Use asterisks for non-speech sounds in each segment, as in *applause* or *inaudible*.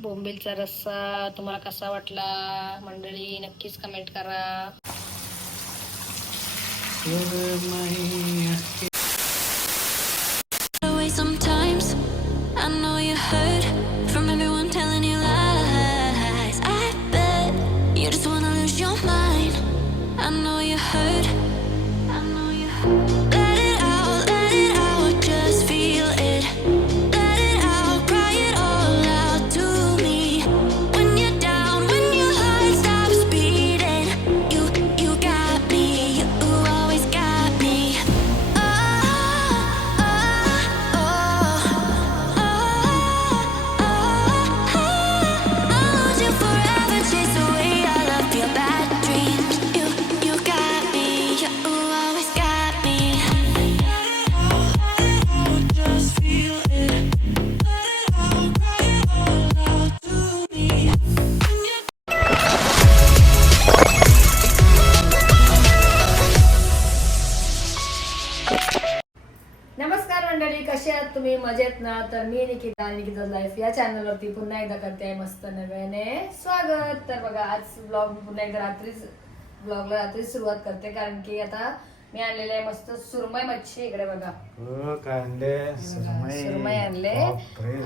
बोंबीलचा रस्सा तुम्हाला कसा वाटला? मंडळी नक्कीच कमेंट करा. मजेत ना? तर मी निकिता आणि निकिता लाईफ या चॅनलवरती पुन्हा एकदा करते आहे मस्त नव्याने स्वागत. तर बघा आज ब्लॉग पुन्हा एकदा रात्रीच ब्लॉगला रात्रीच सुरुवात करते कारण की आता मी आणलेले आहे मस्त सुरमई मच्छी इकडे बघा. हो सुरमई. आणले.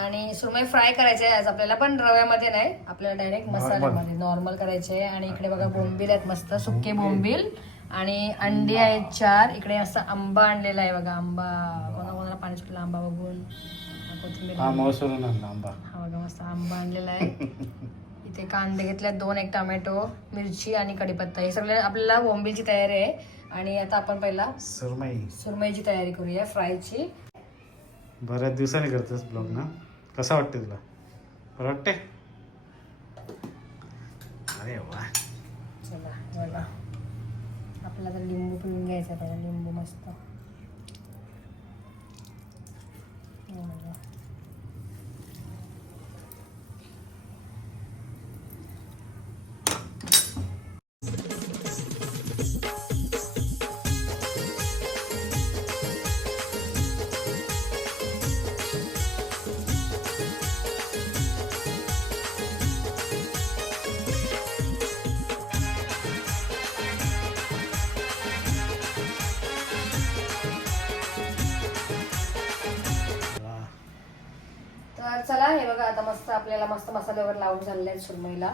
आणि सुरमई फ्राय करायचे आहे आज. आपल्याला पण रव्यामध्ये नाही आपल्याला डायरेक्ट मसाल्यामध्ये नॉर्मल करायचे आहे. आणि इकडे बघा बोंबील आहेत मस्त सुके बोंबील. आणि अंडी आहेत चार. इकडे असं आंबा आणलेला आहे बघा आंबा. कोणा कोणाला पाणी सुटलं आंबा बघून कोथिंबीर हा आंबा. हा बघा मस्त आंबा आणलेला आहे. *laughs* इथे कांदे घेतले दोन एक टोमॅटो मिरची आणि कढीपत्ता हे सगळे आपल्याला बोंबीलची तयारी आहे. आणि आता आपण पहिला सुरमई. सुरमईची तयारी करूया फ्रायची. बऱ्याच दिवसांनी करतोस ब्लॉग ना? कसा वाटते तुला? बरं वाटते अरे वा. चला बघा. आपल्याला तर लिंबू पिळून घ्यायचा पहिला लिंबू मस्त. हे बघा. चला हे बघा आता मस्त आपल्याला मस्त मसाले वगैरे लावून झालेले आहेत सुरमईला.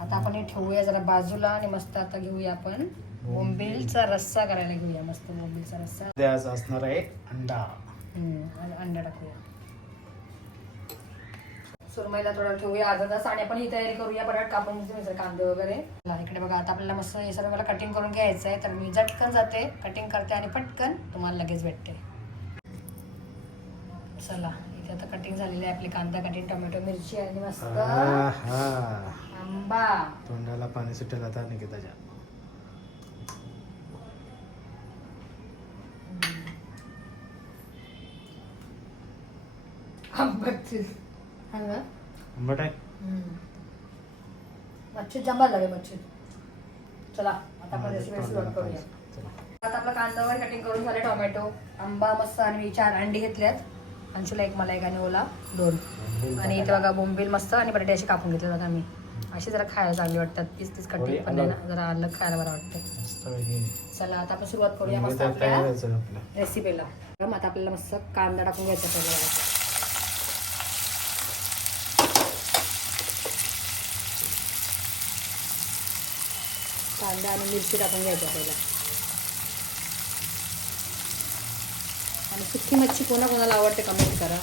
आता आपण हे ठेवूया जरा बाजूला आणि मस्त आता घेऊया आपण. बोंबीलचा रस्सा करायला घेऊया मस्त बोंबीलचा रस्सा. आज असणार आहे अंडा. हम्म, अंडा टाकूया. सुरमईला थोडं ठेवूया अर्धा तास आणि आपण ही तयारी करूया पटाट कापून मिसळ कांदे वगैरे. चला, इकडे बघा आता आपल्याला मस्त हे सगळं मला कटिंग करून घ्यायचं आहे तर मी झटकन जाते कटिंग करते आणि पटकन तुम्हाला लगेच भेटते. चला. इथे आता कटिंग झालेली आहे आपली कांदा कटिंग टोमॅटो मिरची आणि मस्त आहा. आंबा. तोंडाला पाणी सुटेल आता निकिताच्या. हा आंबट आहे? मच्छी जमा झाले मच्छी चला आता आपण माझ्या रेसिपी तोंडाला सुरुवात करूया. चला. आता आपला कांदा वगैरे कटिंग करून झाले टोमॅटो आंबा मस्त आणि मी चार अंडी घेतल्यात. अंशुला एक मला एक आणि ओला दोन. आणि इथे बघा बोंबील मस्त आणि बटाटे असे कापून घेतले बघा मी. अशी जरा खायला चांगली वाटतात. पीस पीस थोडी कटिंग पण ना. जरा अलग खायला बरं वाटतं. चला आता आपण सुरुवात करूया मस्त आपल्या आहे आपलं. रेसिपीला मग आता आपल्याला मस्त कांदा टाकून घ्यायचा पहिला. कांदा आणि मिरची टाकून घ्यायच्या पहिला सुकी मच्छी कोणा कोणाला आवडते कमेंट करा.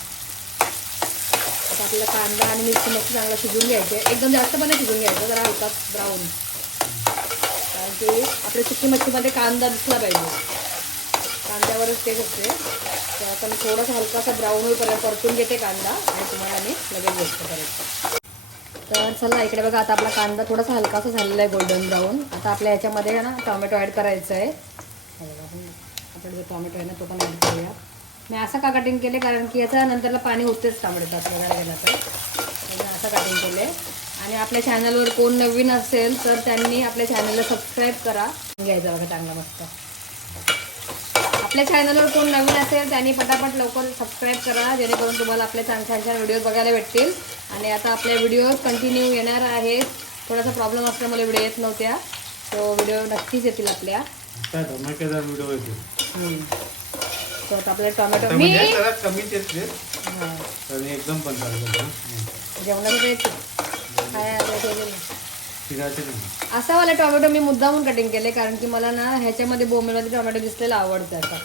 आता आपल्याला कांदा आणि मिरची मच्छी चांगला शिजून घ्यायचे एकदम जास्त पण शिजून घ्यायचं जरा हलका ब्राऊन कारण की आपल्या सुकी मच्छीमध्ये कांदा दिसला पाहिजे. कांद्यावरच तेच असते तर आता मी थोडासा हलकासा ब्राऊन होईपर्यंत परतून घेते कांदा आणि तुम्हाला मी लगेच गोष्ट परत तर चला इकडे बघा आता आपला कांदा थोडासा हलकासा झालेला आहे गोल्डन ब्राऊन आता आपल्या ह्याच्यामध्ये आहे ना टोमॅटो ॲड करायचं आहे. आपण जो टोमॅटो आहे ना तो पण ॲड करूया. मी असं का कटिंग केले? कारण की याचा नंतरला पाणी होतेच टोमॅटोचा वगैरे गेला तर. असं कटिंग केले. आणि आपल्या चॅनलवर कोण नवीन असेल तर त्यांनी आपल्या चॅनलला सबस्क्राईब करा. घ्यायचा बघा चांगला मस्त. आपल्या चॅनलवर कोण नवीन असेल त्यांनी पटापट लवकर सबस्क्राईब करा. जेणेकरून तुम्हाला आपले छान छान छान व्हिडिओ बघायला भेटतील. आणि आता आपल्या व्हिडिओ कंटिन्यू येणार आहेत. थोडासा प्रॉब्लेम असल्यामुळे व्हिडिओ येत नव्हत्या. तो व्हिडिओ नक्कीच येतील आपल्या. धमाकेदार व्हिडिओ येते तो आता आपले टोमॅटो मी म्हणजे जरा कमीच येते. आणि एकदम पण काय नाही. असा वाला टोमॅटो मी मुद्दामून कटिंग केले कारण की मला ना ह्याच्यामध्ये बोंबेमध्ये टोमॅटो दिसलेला आवडतं आता.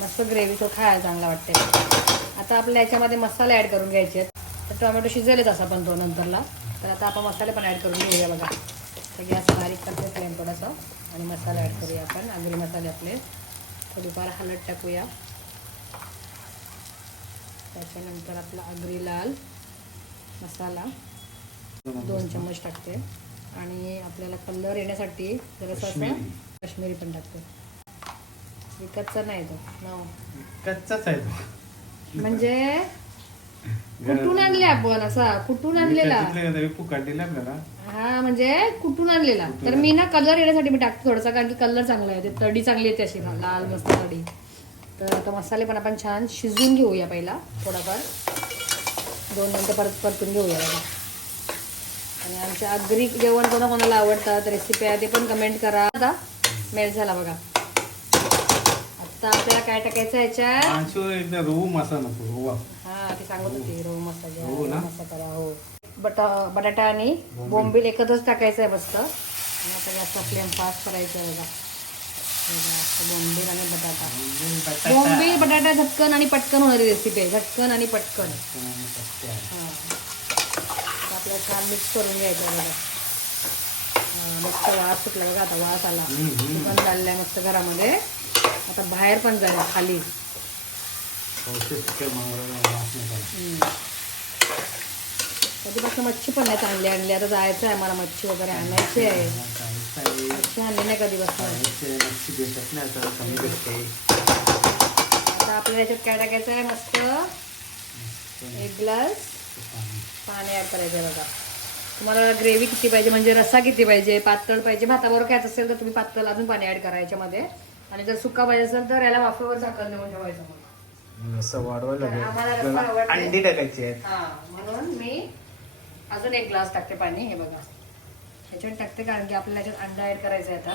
मस्त ग्रेव्ही तो खायला चांगला वाटते आता आपल्या ह्याच्यामध्ये मसाले ॲड करून घ्यायचे आहेत. तर टोमॅटो शिजेलच असा पण तो नंतरला. तर आता आपण मसाले पण ॲड करून घेऊया बघा. तर गॅस बारीक करते फ्लेम थोडासा. आणि मसाला ॲड करूया आपण. आगरी मसाले आपले. थोडीफार हलत टाकूया. त्याच्यानंतर आपला आगरी लाल मसाला दोन चम्मच टाकते. आणि आपल्याला कलर येण्यासाठी जरासं असं काश्मिरी. पण टाकते. विकतचा नाही तो no. कच्चाच आहे तो. म्हणजे कुठून आणले आपण असा? कुठून आणलेला? काढलेला आपल्याला. हा म्हणजे कुठून आणलेला? तर मी ना कलर येण्यासाठी मी टाकते थोडासा कारण की कलर चांगला आहे. ते तडी चांगली येते अशी ना लाल मस्त तडी. तर आता मसाले पण आपण छान शिजवून घेऊया पहिला थोडाफार. दोन मिनटं परत परतून घेऊया बघा. आणि आमच्या अगरी जेवण कोणा कोणाला आवडतात रेसिपी आहे ते पण कमेंट करा. आता मेल्ट झाला बघा. आता आपल्याला काय टाकायचं याच्यात? एकदा रोहू मासा नको रोवा हा ते सांगत होती रोह मसाला? मसाला हो. बटा बटाटा आणि बोंबील. एकत्रच टाकायचं आहे मस्त. आणि आता जास्त फ्लेम फास्ट करायचं आहे बघा हे बोंबील आणि बटाटा. बोंबील बटाटा. झटकन आणि पटकन होणारी रेसिपी आहे. झटकन आणि पटकन. हा. आपल्याला छान मिक्स करून घ्यायचं आहे बघा. हा, मस्त वास सुटला बघा आता वास आला. पण चाललाय मस्त घरामध्ये. आता बाहेर पण जाईल खाली. हम्म. कधीपासून मच्छी पण नाही चांगली आणली. आता जायचं आहे मला मच्छी वगैरे आणायची आहे. मच्छी आणली नाही कधीपासून. भेटत नाही आता कमी भेटते आता आपल्याला याच्यात काय टाकायचं आहे? मस्त एक ग्लास पाणी ॲड करायचं आहे बघा. तुम्हाला ग्रेव्ही किती पाहिजे? म्हणजे रस्सा किती पाहिजे? पातळ पाहिजे? भाताबरोबर खायचं असेल तर तुम्ही पातळ अजून पाणी ॲड करा याच्यामध्ये. आणि जर सुका पाहिजे असेल तर याला वाफेवर झाकण देऊन ठेवायचं. रस्सा वाढवायला. अंडी टाकायची आहेत. हा म्हणून मी अजून एक ग्लास टाकते पाणी हे बघा. ह्याच्यात टाकते कारण की आपल्याला याच्यात अंडा ऍड करायचा आहे आता.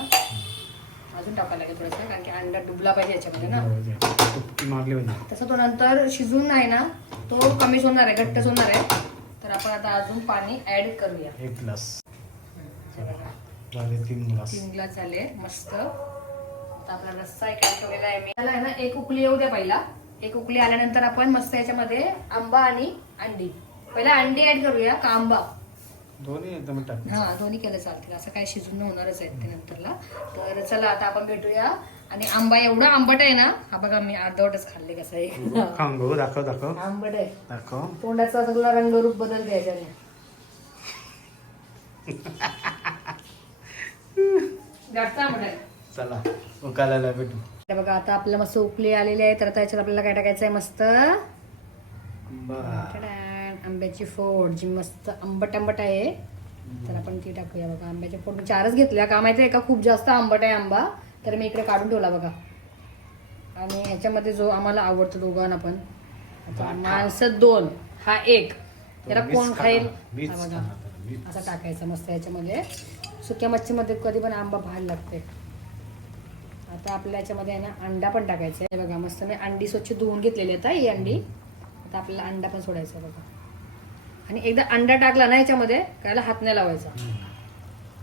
अजून टाकायला लागेल थोडंसं कारण की अंडा डुबला पाहिजे याच्यामध्ये ना. तसं तो नंतर शिजून आहे ना तो कमीच होणार आहे घट्टच होणार आहे. तर आपण आता अजून पाणी ऍड करूया. एक ग्लास. तीन ग्लास. तीन ग्लास झाले मस्त. आता आपला रस्सा एक ठेवलेला आहे मी. त्याला आहे ना एक उकळी येऊ द्या पहिला. एक उकळी आल्यानंतर आपण मस्त याच्यामध्ये आंबा आणि अंडी. पहिला अंडी ऍड करूया का आंबा दोन्ही एकदम टाक हा दोन्ही केलं चालतील. असं काय शिजून होणारच आहेत ते नंतरला. तर चला आता आपण भेटूया. आणि आंबा एवढा आंबट आहे ना हा बघा मी अर्धवटच खाल्ले कसं आहे. खाऊन बघू दाखव दाखव. आंबट आहे. दाखव. तोंडाचा सगळा रंगरूप बदलते याच्याने जास्त आंबट आहे. चला उकालायला भेटू. बघा आता आपलं मस्त उकली आलेली आहे. तर आता याच्यात आपल्याला काय टाकायचं आहे मस्त आंब्याची फोड जी मस्त आंबट आंबट आहे. तर आपण ती टाकूया बघा. आंब्याची फोड मी चारच घेतल्या. का माहिती आहे का? खूप जास्त आंबट आहे आंबा. तर मी इकडे काढून ठेवला बघा. आणि ह्याच्यामध्ये जो आम्हाला आवडतो दोघांना पण. माणसं दोन. हा एक. त्याला कोण खाईल? बघा. असा टाकायचा मस्त याच्यामध्ये सुक्या मच्छीमध्ये कधी पण आंबा भाल लागते. आता आपल्या याच्यामध्ये आहे ना अंडा पण टाकायचा आहे. बघा मस्त मी अंडी स्वच्छ धुवून घेतलेली आता ही अंडी. आता आपल्याला अंडा पण सोडायचा बघा. आणि एकदा अंडा टाकला ना याच्यामध्ये त्याला हात नाही लावायचा.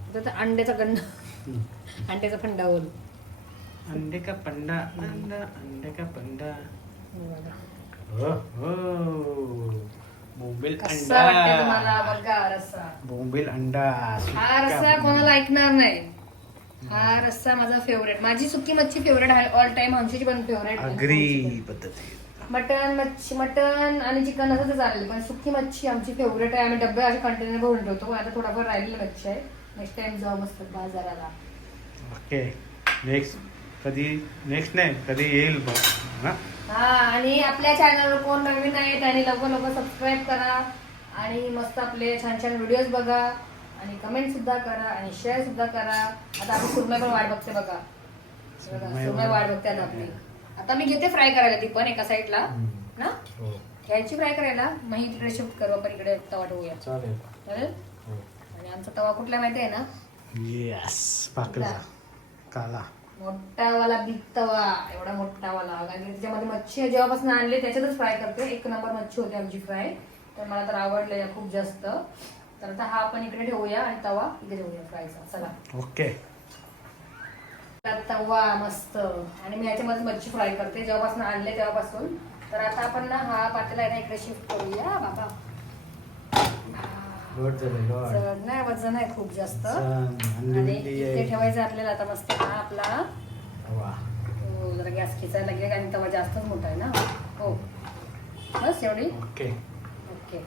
आता त्या अंड्याचा हम्म. अंड्याचा फंडा होईल अंडे का पंडा अंडा अंडे का पंडा हे. हो. बोंबील कसा वाटते अंडा तुम्हाला? बघा रस्सा. बोंबील अंडा. हा रस्सा कोणाला ऐकणार नाही. हा रस्सा माझा फेवरेट माझी सुकी मच्छी फेवरेट आहे. ऑल टाइम हंसीची पण फेवरेट अग्री पद्धती मटन मच्छी मटन आणि चिकन असं तर चालेल पण सुकी मच्छी आमची फेवरेट आहे. आम्ही डबे असे कंटेनर भरून ठेवतो. आता थोडाफार राहिलेली मच्छी आहे. नेक्स्ट टाइम जाऊ मस्त बाजाराला. ओके नेक्स्ट कधी? नेक्स्ट नाही. कधी येईल हा? आणि आपल्या चॅनलवर कोण नवीन आहे त्याने लवकर लवकर सबस्क्राईब करा. आणि मस्त आपले छान छान व्हिडिओज बघा. आणि कमेंट सुद्धा करा आणि शेअर सुद्धा करा. आता आपण सुरमई पण वाट बघते बघा. सुरमई वाट बघते आता आपली. आता मी घेते फ्राय करायला ती पण एका साईडला. ना? हो. घ्यायची फ्राय करायला. मग तिकडे शिफ्ट करू. आपण इकडे तवा ठेवूया. चालेल. चालेल? हो. आणि आमचा तवा कुठला माहिती आहे ना? येस पाकला काला. मोठावाला बिग तवा. एवढा मोठावाला. कारण की त्याच्यामध्ये मच्छी जेव्हापासून आणली त्याच्यातच फ्राय करते. एक नंबर मच्छी होती आमची फ्राय तर मला तर आवडलं या खूप जास्त. तर आता हा आपण इकडे ठेवूया आणि तवा इकडे ठेवूया फ्रायचा चला. ओके तवा मस्त. आणि मी याच्यामध्ये मच्छी फ्राय करते. जेव्हापासून आणले तेव्हापासून. तर आता आपण ना हा पातेला आहे ना इकडे शिफ्ट करूया. बाबा. जड नाही वजन आहे खूप जास्त. आणि इथे आहे. ठेवायचं आपल्याला आता मस्त हा आपला. हो जरा गॅस खिचायला लागेल आणि तवा जास्तच मोठा आहे ना. हो. बस एवढी. ओके. ओके.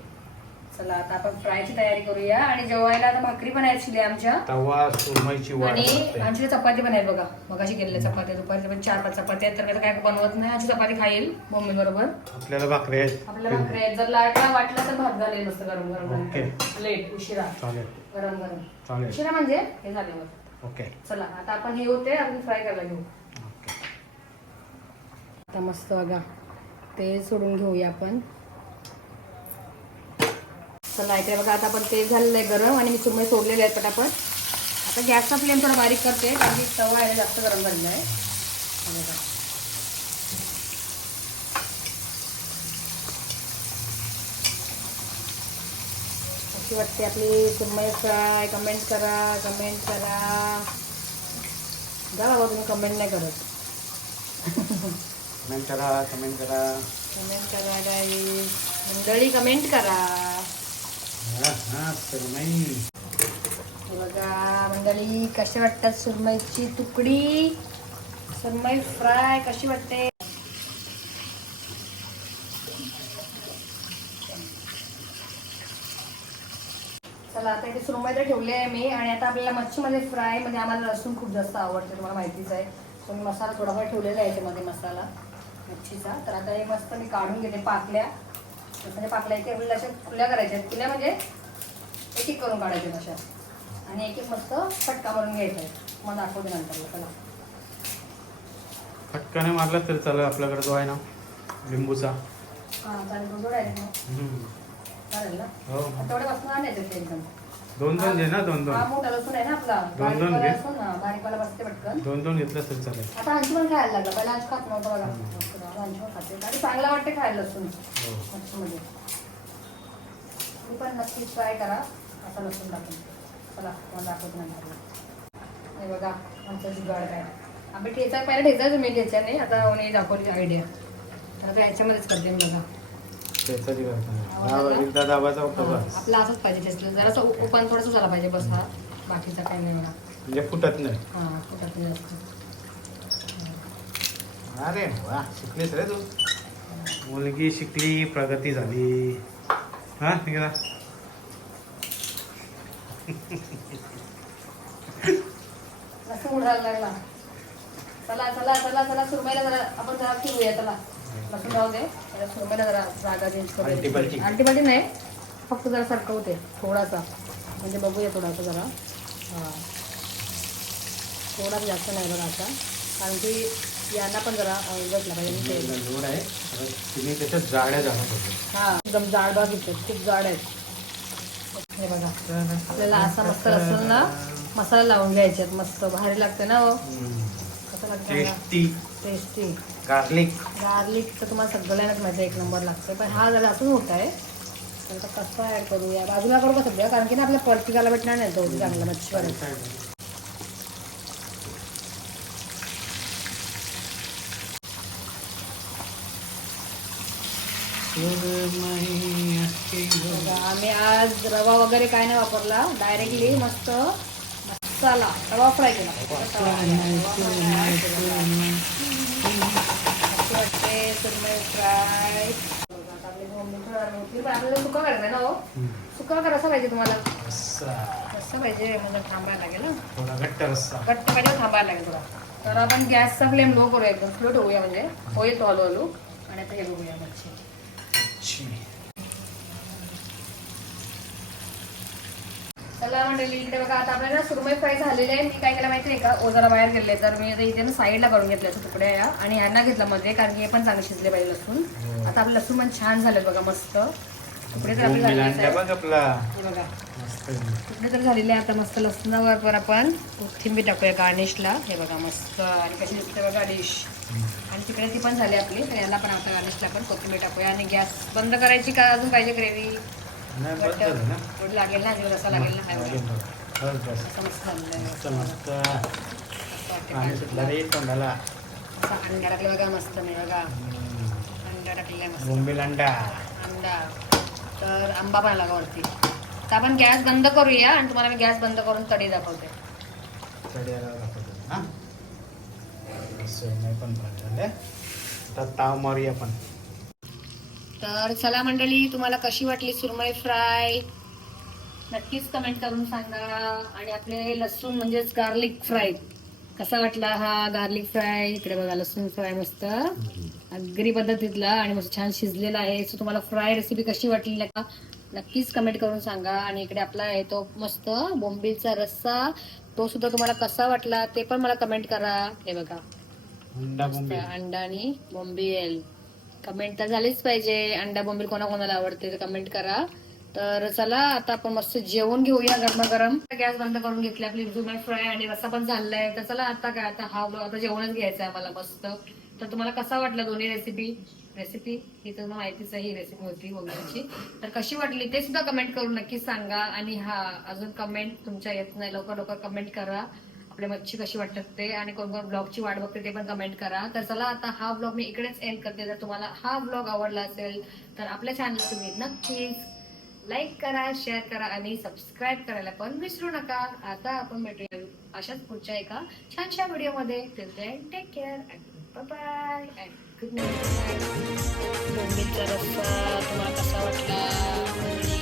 चला आता आपण फ्रायची तयारी करूया. आणि जेवायला आता भाकरी पण आहेत आमच्या. तवा सुरमईची वाट आणि. आमची चपाती पण आहेत बघा. मगाशी केलेल्या चपात्या दुपारी पण चार पाच चपात्या आहेत. तर काय बनवत नाही. आमची चपाती खाईल मम्मी बरोबर. आपल्याला भाकरी आहेत. आपल्याला भाकरी आहेत. जर लाटला वाटलं तर भात घालेल मस्त गरम गरम ओके. लेट उशिरा. चालेल. गरम गरम. चालेल. उशिरा म्हणजे हे झाल्यावर ओके. चला आता आपण हे होते आपण फ्राय करायला घेऊ. आता मस्त बघा. तेल सोडून घेऊया आपण. चला इकडे बघा आता आपण तेल झालेलं आहे गरम आणि मी सुरमई सोडलेले आहेत पटापट. आता गॅसचा फ्लेम थोडा बारीक करते कारण की तवा आहे जास्त गरम झालेला आहे. कशी वाटते आपली सुरमई फ्राय. कमेंट करा कमेंट करा. जा बाबा तुम्ही कमेंट नाही करत. कमेंट करा कमेंट करा. कमेंट करा गाईज मंडळी कमेंट करा. बघा मंडळी कशी वाटतात सुरमईची तुकडी? सुरमई फ्राय कशी वाटते? चला आता इथे सुरमई तर ठेवली आहे मी आणि आता आपल्याला मच्छीमध्ये फ्राय म्हणजे आम्हाला लसूण खूप जास्त आवडते तुम्हाला माहितीच आहे. सो मी मसाला थोडाफार ठेवलेला आहे याच्यामध्ये मसाला मच्छीचा. तर आता हे मस्त मी काढून घेते पाकल्या. म्हणजे पाकल्या इथे आपल्याला अशा खुल्या करायच्या खुल्या म्हणजे एक एक करून काढायचे अशा. आणि एक एक मस्त फटका मारून घ्यायचा आहे. मग दाखवते नंतर चला. फटकाने मारला तरी चालेल आपल्याकडे जो आहे ना लिंबूचा. हां चालेल डायरेक्ट मग हम्म. चालेल ना? हो. तेवढे बसून आणायचे ते एकदम. दोन दोन घे ना दोन हा दोन मोठा लसूण आहे ना आपला. दोन दोन बारीकवाला घे. लसूण ना बारीकवाला बसते पटकन. दोन दोन घेतलं तरी चालेल. आता खायला लागला. पहिला अंश खात नव्हता बघा. अंशी पण खाते. आणि चांगला वाटते खायला लसूण. हो. मच्छीमध्ये तुम्ही पण नक्की ट्राय करा. असा लसूण टाकून. चला मला दाखवतो नंतर हे बघा आमचं जुगाड काय. आम्ही ठेचा पहिला ठेचायचं मी ठेच्याने आता मी दाखवली आयडिया तर आता याच्यामध्येच करते मी बघा. त्याचा जी करता हा एकदा दाबाचा होता बस. आपला असंच पाहिजे ठेचलं जरासं ओपन थोडंसं झाला पाहिजे बस हा. बाकीचा काही नाही म्हणजे फुटत नाही. हां जास्त. अरे वा शिकलीस रे तू. मुलगी शिकली प्रगती झाली. हा निघा. लसूण उडायला लागला. चला चला चला चला सुरमईला जरा आपण जरा फिरूया चला. लसूण राहू दे. जरा जागा चेंज नाही. फक्त जरा सरकवते थोडासा. म्हणजे बघूया थोडासा जरा. हां. थोडासा जास्त नाही बघा आता. कारण की यांना पण जरा उलटला पाहिजे तुम्ही त्याच्यात जाड्या हा. एकदम जाड बघ इथे. खूप जाड आहेत. हे बघा. आपल्याला असा मस्त लसूण ना मसाला लावून घ्यायच्यात. मस्त. भारी लागते ना हो. कसं टेस्टी टेस्टी गार्लिक गार्लिक तर तुम्हाला सगळ्यांनाच माहिती एक नंबर लागतं पण हा जरा असून होत आहे. तर कसं ॲड करूया? बाजूला करू का सगळं? कारण की ना आपल्या परतिकाला भेटणार नाही तो चांगला मच्छी करायचं बघा, आम्ही आज रवा वगैरे काय नाही वापरला. डायरेक्टली मस्त मसाला रवा फ्राय केला. फ्राय सुका करायचा ना हो सुका कसा पाहिजे तुम्हाला रस्सा. कसं पाहिजे म्हणजे थांबायला लागेल ना थोडा घट्ट रस्सा घट्ट पाहिजे थांबायला लागेल थोडा तर आपण गॅसचा फ्लेम लो करूया एकदम स्लो ठेवूया म्हणजे. होईल तो हळूहळू आणि आता हे बघूया मच्छी. चला चला मंडळी इकडे बघा आता आपल्याला सुरमई फ्राय झालेले आहे मी काय केलं माहिती आहे का? ओझाला बाहेर गेले. तर मी आता इथे ना साईडला करून घेतले असे तुकडे या. आणि ह्यांना घेतलं मध्ये कारण की हे पण चांगले शिजले पाहिजे लसूण. आता आपलं लसूण पण छान झालं बघा मस्त. तुकडे तर आपले आहे. बघ तुकडे तर झालेले आहे आता मस्त लसणावर पण आपण कोथिंबीर टाकूया गार्निशला. हे बघा मस्त. आणि कशी दिसते बघा डिश. आणि तिकडे ती पण झाली आपली. तर याला पण आता गार्निशला पण कोथिंबीर टाकूया. आणि गॅस बंद करायची का? अजून पाहिजे ग्रेव्ही? नाही बस झालं ना? थोडी लागेल ना अजून रसा लागेल ना. बस बस. असं मस्त झालेलं आहे. मस्त असं वाटतं पाणी सुटलं रे तोंडाला. असा अंडा टाकले बघा मस्त मी बघा. हम्म. अंडा टाकलेला आहे मस्त. बोंबील अंडा. अंडा. तर आंबा पण आला वरती. तर आपण गॅस बंद करूया आणि तुम्हाला मी गॅस बंद करून तडी दाखवते. चढ्याला दाखवतो. हा? सोय पण झाले आता ताव मारूया पण तर चला मंडळी तुम्हाला कशी वाटली सुरमई फ्राय? नक्कीच कमेंट करून सांगा. आणि आपले लसूण म्हणजेच गार्लिक फ्राय कसा वाटला हा गार्लिक फ्राय इकडे बघा लसूण फ्राय मस्त. अगदी पद्धतीतला आणि मस्त छान शिजलेला आहे. सो तुम्हाला फ्राय रेसिपी कशी वाटली का? नक्कीच कमेंट करून सांगा. आणि इकडे आपला आहे तो मस्त बोंबीलचा रस्सा. तो सुद्धा तुम्हाला कसा वाटला ते पण मला कमेंट करा. हे बघा. अंडा आणि बोंबील. कमेंट तर झालीच पाहिजे. अंडा बोंबील कोणाकोणाला आवडते तर कमेंट करा. तर चला आता आपण मस्त जेवण घेऊया गरमागरम. गॅस बंद करून घेतली आपली जुमे फ्राय आणि रस्सा पण झालाय. तर चला आता काय आता हा आता जेवणच घ्यायचं आहे मला मस्त. तर तुम्हाला कसा वाटला दोन्ही रेसिपी रेसिपी ही तर तुम्हाला माहितीच आहे ही रेसिपी होती बोंबीलची. तर कशी वाटली ते सुद्धा कमेंट करून नक्कीच सांगा. आणि हा अजून कमेंट तुमच्या येत नाही लवकर लवकर कमेंट करा. आपल्या मच्छी कशी वाटतात ते आणि कोण कोण ब्लॉगची वाट बघते ते पण कमेंट करा. तर चला आता हा ब्लॉग मी इकडेच एंड करते. जर तुम्हाला हा ब्लॉग आवडला असेल तर आपल्या चॅनल तुम्ही नक्कीच लाईक करा शेअर करा आणि सबस्क्राईब करायला पण विसरू नका. आता आपण भेटूया अशाच पुढच्या एका छानशा व्हिडिओमध्ये take care bye good night तुम्हाला कसा वाटला?